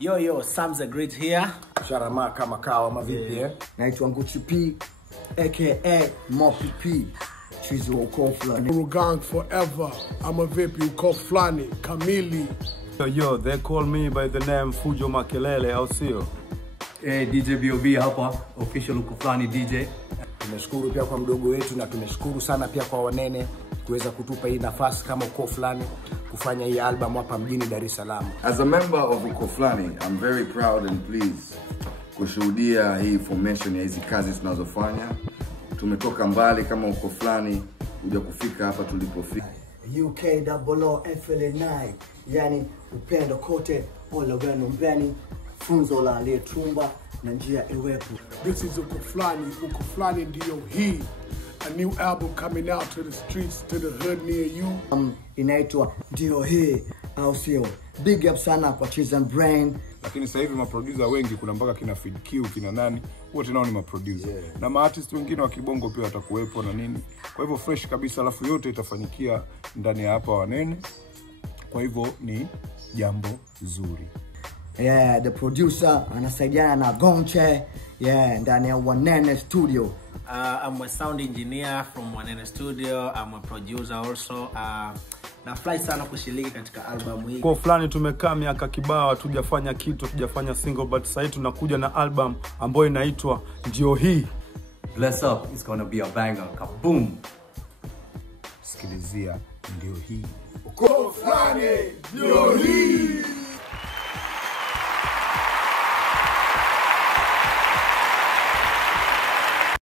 Yo, Sam's a great here. Sharama kama kawa mavipi Naitwa Nguchi P aka Moppy P. Chizi wa ukoo fulani. Rugang forever. I'm a vipi uko flani Kamili. Yo, they call me by the name Fujo Makelele, au sio? DJ B.O.B hapa, official uko flani DJ. Tumeshukuru pia kwa mdogo wetu na tumeshukuru sana pia kwa Wanene kuweza kutupa hii nafasi kama uko flani kufanya hii album hapa mjini Dar es Salaam. As a member of uko flani, I'm very proud and pleased kushuhudia hii formation ya hizi kazi tunazofanya. Tumetoka mbali kama uko flani kuja kufika hapa tulipofika. UKOOFLA9, yani upendo kote, ole wenu mbeni, funzo la aliyetumba na njia iwepo. This is Uko Flani ndio hii. A new album coming out to the streets, to the hood near you. Inaitwa ndio hii, au sio? Big up sana kwa Cheese and Brain. Lakini sasa hivi maproducer wengi kuna mpaka kina Fid Q, kina nani, wote nao ni maproducer. Na maartist wengine wa kibongo pia watakuwepo na nini. Kwa hivyo fresh kabisa, alafu yote itafanyikia ndani ya hapa Wanene. Kwa hivyo ni jambo zuri. Yeah, the producer anasaidiana na Gonche. Yeah, ndani ya Wanene Studio. I'm a sound engineer from Wanene Studio. I'm a producer also. Na fly sana kushiriki katika album hii. Kwa fulani tumekaa miaka kibao tujafanya kitu, tujafanya single, but sasa tunakuja na album ambayo inaitwa Ndio Hii. Bless up, it's gonna be a banger. Kaboom. Sikilizia Ndio Hii. Uko Flani ndio hii.